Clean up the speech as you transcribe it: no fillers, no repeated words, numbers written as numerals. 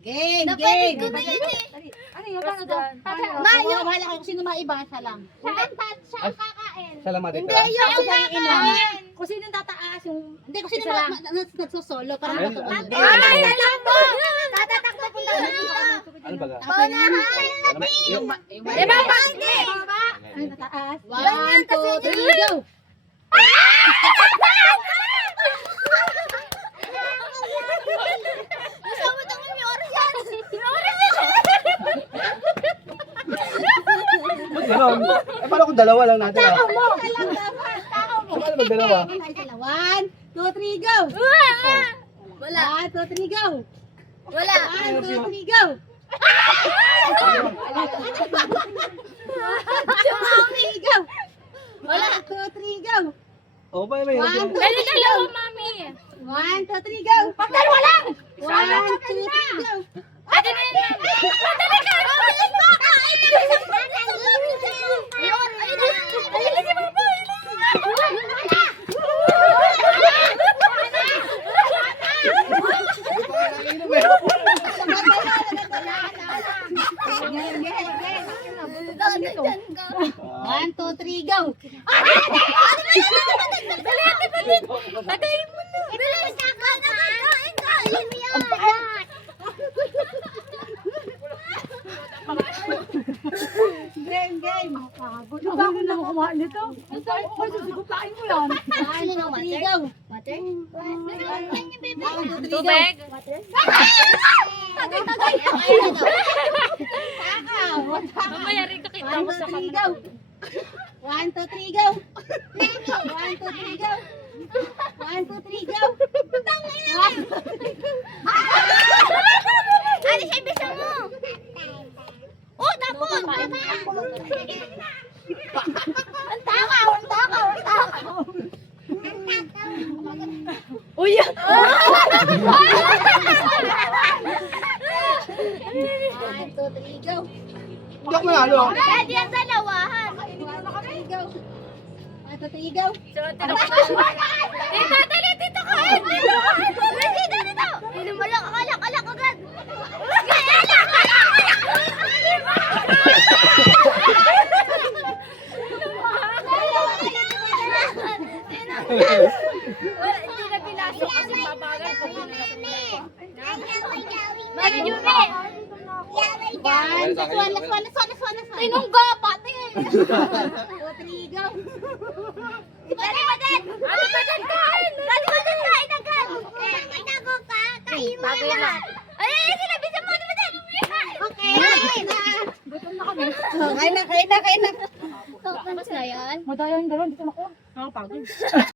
Game, Napanood game. ko na yun eh. Ano yun? Paano to? Ma, Yung bahala kayo kung sino maibasa lang. Siya ang kakain. Salamat Hindi, ito. yung kakain. Kung sino tataas yung... Hindi, kung sino nagsosolo. Parang Ay, matuon. Ay, alam mo! Tatatakbo punta na dito. Ano ba? Paunahan. Diba, pangti? Ay, tataas. Ganyan 1, kasi 2, 3, go! Gusto mo itong may oras yan. May oras yan. Ba't gano'n? Eh, paano kung dalawa lang natin? Tao mo! Tao mo! Paano pag dalawa? 1, 2, 3, go! Wala. 1, 2, 3, go! Wala. 1, 2, 3, go! 3, go! Wala. 1, 2, 3, go! Oo, paano ba yun? 1, 2, Dali 3, dalawa, go! mami. 1, 2, 3, go! Pag dalawa lang! 1, 2, 3, go! Ate na yun, mami. Dali ka. Mabilis pa ka. Ito na isang bata. Ayun. Ayun na. Ayun na si Papa. Dyan ka. 1, 2, 3, go! Dali, ate, dali. Tagayin mo na. Dali, kain, kain yan. Game, game! Pagod na ako na kumain nito. Ay, susiguplain mo yan. 1, 2, 3, go! Water? 1, 2, 3, go! Tubig? Tagay. Takaw! Mamaya rin kakita 1, mo sa 2, 3, go! 1, 2, 3, go! 1, 2, 3, go! 1, 2, 3, go! Ano siya ibisa mo? Oh, tapon! Ang takaw! Ang takaw! Ang takaw! Uy! 1, 2, 3, go! Hindi ako manalo. Pwede ang dalawahan. 1, 2, 3, go! 1, 2, 3, go! Dito, dali, dito kain! Dito kain! Dito, dito! Alak, alak, alak agad! Hindi na pinasok kasi babagal ko. Mami Jumi! Last one. Tinungga pati! 2, 3, go! Dali pa din! Dali pa din kain! Dali pa din kain agad! Inago ka! Kain mo na! Ay, sinabi sa mo! Dali pa din! Okay! Kain na! Tapos na yan? Madaya yung dalawa, dito na ako. Nakapagod.